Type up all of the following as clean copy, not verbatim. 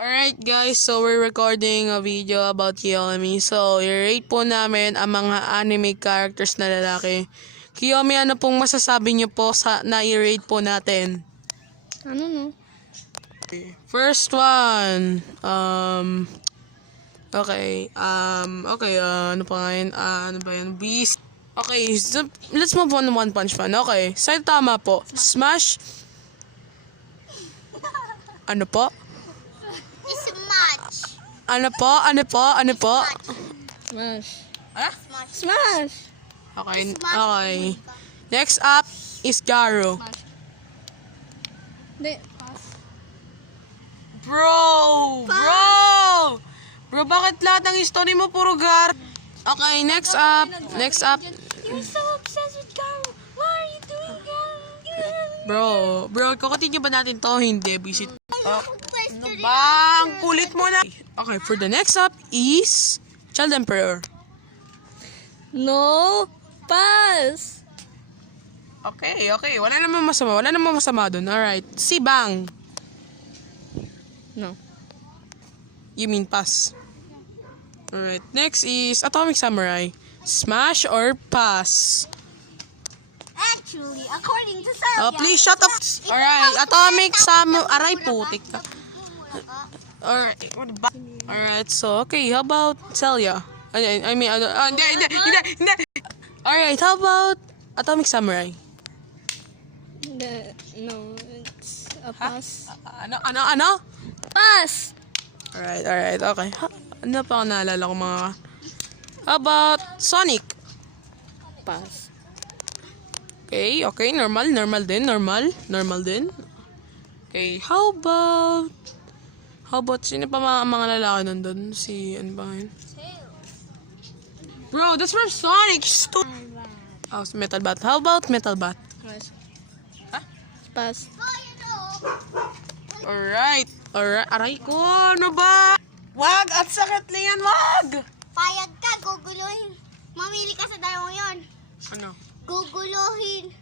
Alright guys, so we're recording a video about Kiyomi. So, i-rate po namin ang mga anime characters na lalaki. Kiyomi, ano pong masasabi niyo po sa na-i-rate po natin? Ano no? First one, ano pa nga yun? Ano ba yun? Beast. Okay, so let's move on to One Punch Man. Okay, sa'yo tama po. Smash. Ano po? Smash. Ano po? Smash. Ah? Smash! Okay. Next up is Garo. Hindi. Bro, bakit lahat ng history mo puro Garo? Okay, next up. You're so obsessed with Garo. Why are you doing Garo? Bro, kukutin ba natin to? Hindi, visit. Ano ba? Ang kulit mo na. Okay, for the next up is Child Emperor. No! Pass! Okay. Wala namang masama dun. Alright. Si Bang. No. You mean pass. Alright. Next is Atomic Samurai. Smash or pass? Actually, according to Sarah. Oh, please shut up. Alright. Atomic Samurai. Aray, putik ka. Alright. What the Alright. So, okay. How about Celia? Hindi. Alright. How about Atomic Samurai? No, it's a pass. Ano? Pass! Alright. Okay. Ano pa ako naalala ko mga... How about Sonic? Pass. Okay. Normal din. Okay. How about sino pa mga lalaki nandun? Si, ano ba yun? Bro, that's from Sonic. Oh, Metal Bat. How about Metal Bat? Pass. Huh? Pass. Alright. Aray ko, ano ba? Wag! At sakit na yan, wag! Payag ka, guguluhin. Mamili ka sa dalawang yon. Ano? Guguluhin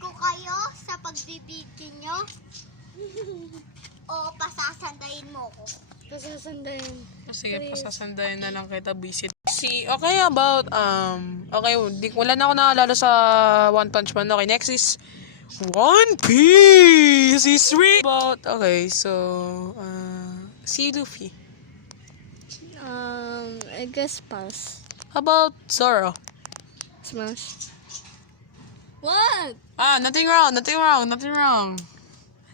ko kayo sa pagbibigin nyo. O pasasandayin mo ko. Pasasandayin. Sige, pasasandayin na lang kita, visit. Okay, about, wala na ako naalala sa One Punch Man. Okay, next is One Piece! Is okay, so, si Luffy. I guess pass. How about Zoro? Smash. What? Nothing wrong. I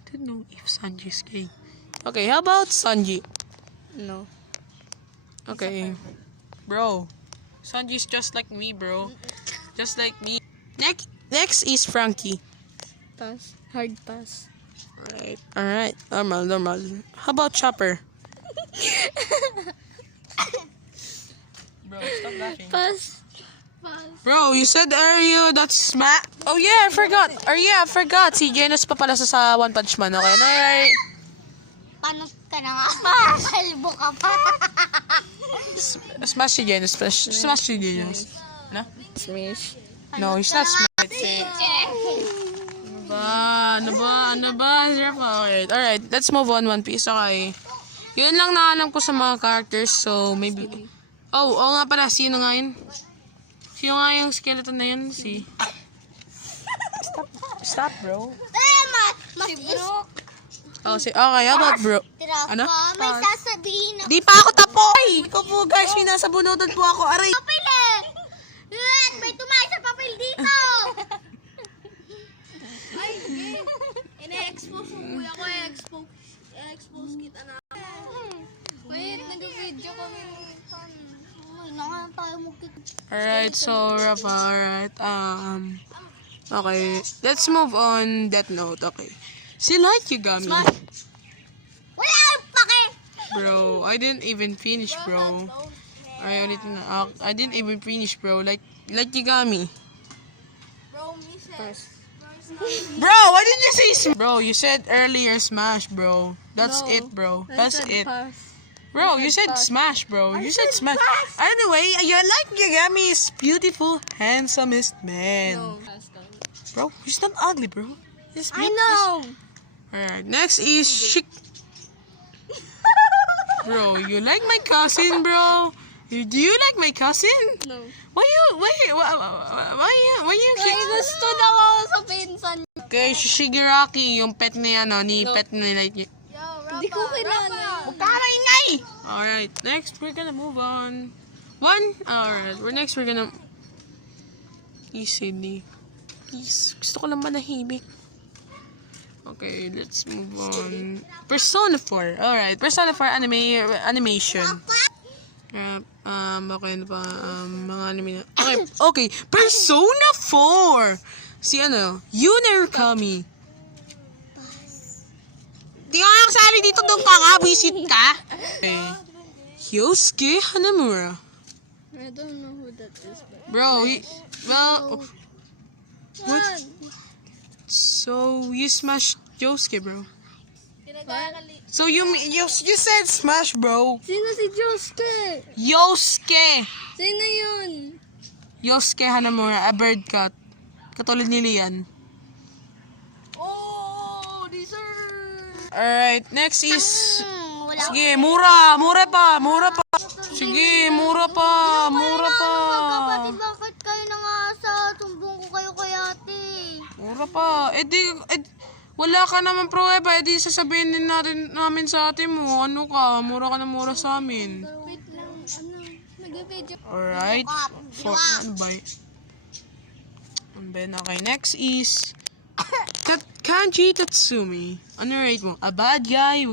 don't know if Sanji's gay. Okay, how about Sanji? No. Okay. Bro, Sanji's just like me, bro. Just like me. Next is Frankie. Pass. Hard pass. Alright. Normal. How about Chopper? Bro, stop laughing. Pass. Bro, you said earlier that's Oh yeah, I forgot. Si Genos pa pala sa One Punch Man. Okay, alright. Panot ka na nga. Makakalbo ka pa. Smash si Genos. Smash si Genos. Ano? Smash. No, he's not smash. Ano ba? Alright, let's move on One Piece. Okay. Yun lang na alam ko sa mga characters. So, maybe... Oo nga pala. Sino nga yun? Sino nga yung skeleton na yun? Stop, bro. Si Brook. Okay, how about bro? Ano? May sasabihin na. Di pa ako tapoy! Ikaw po guys, may nasa bunutan po ako. Aray! Papel eh! Lahat, may tumayo sa papel dito! Ay, ina-expose mo kuya ko, expose kita na. Wait, nag-video kami. Ay, nangan tayo Alright, so Rafa, alright. Okay, let's move on that note. Okay. Si Light Yagami. Wala ang pake! Bro, I didn't even finish, bro. I didn't even finish, bro. Like Yagami. Bro, why didn't you say Bro, you said earlier Smash, bro. That's No, it, bro. I That's said it. pass. Bro, you said Smash, bro. You said Smash. Anyway, you like Yagami is beautiful, handsomest man. No. Bro, he's not ugly, bro. He's I beautiful. know. Alright, next is Bro, you like my cousin, bro? Do you like my cousin? No. Why you Ay, gusto na ako sa pinsan. Okay, Shigaraki, yung pet ni No. pet ni like Hindi ko kilala. Kamay! Alright, next we're gonna move on. Alright, we're gonna... Please, Sydney. Please, gusto ko lang manahimik. Okay, let's move on. Persona 4. Alright, Persona 4 animation. Okay, ano pa? Mga anime na... Okay, Persona 4! Si Yuna Kami. Di ka kasali dito, doon ka nga, visit ka. Okay. Yosuke Hanamura. I don't know who that is. But... Bro, What? So, you smashed Yosuke, bro. What? So, you said smash, bro. Sino si Josuke? Yosuke! Sino yun? Yosuke Hanamura, a bird cat. Katulad ni Lian. Oh, deserve. Alright, next is... Sige, mura pa. Sige, mura pa. Bakit kayo nangasa? Sumbong ko kayo kay ate. Mura pa. Wala ka naman pruweba. Sasabihin din namin sa ate mo. Ano ka? Mura ka na mura sa amin. Wait lang, nag-video. Alright. Ano ba? And then, okay, next is... Kanji Tatsumi. Ano rate mo? A bad guy who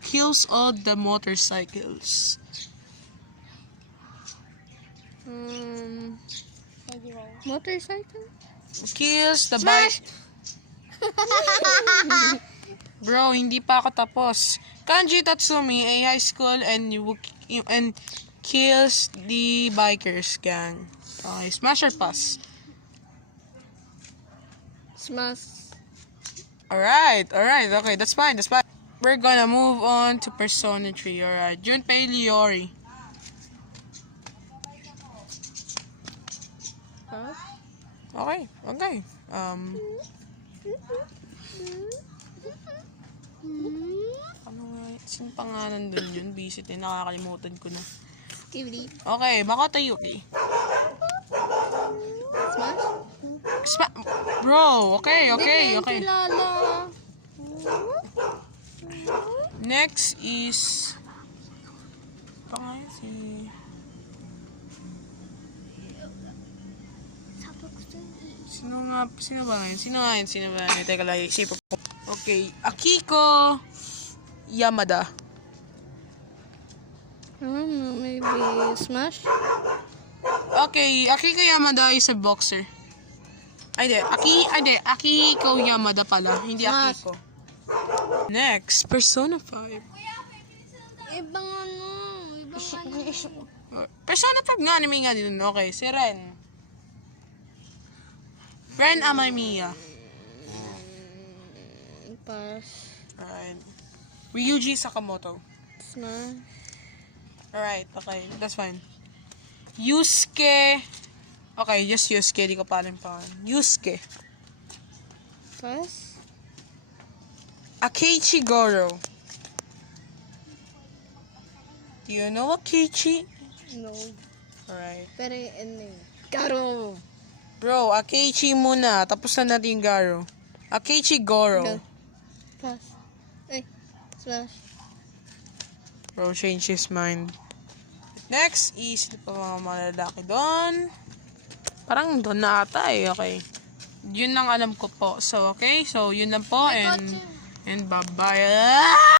kills all the motorcycles. Motorcycle? Kills the bike. Bro, hindi pa ako tapos. Kanji Tatsumi, a high school and kills the bikers gang. Okay, smash or pass? Smash. Alright, okay, that's fine. We're gonna move on to Persona 3, alright. Junpei Iori. Huh? Okay. Ano nga, sino pangalan dun yun? Visit eh, nakakalimutan ko na. Kibli. Okay, Makoto Yuki. Smash? Bro, okay. Kilala. Next is... Pangalan si... Sino ba ngayon? Teka lang, isipin ko. Okay, Akiko Yamada. Maybe Smash? Okay, Akiko Yamada is a boxer. Akiko Yamada pala, hindi Smash. Akiko. Next, Persona 5. Ibang Persona 5 nga, anime nga din. Okay, si Ren. Ren Amamiya. Pass. Alright. Ryuji Sakamoto. Smash. Alright, okay. That's fine. Yusuke. Okay, just Yusuke. Di ko pa alam pa. Yusuke. Pass. Akechi Goro. Do you know Akechi? No. Alright. Pero yung Garo. Bro, Akechi muna. Tapos na natin yung Garo. Akechi Goro. Go. Pass. Ay. Smash. Bro, change his mind. Next is, ito pa mga malalaki doon. Parang doon na ata eh. Okay. Yun lang alam ko po. So, okay. So, yun lang po. And bye-bye.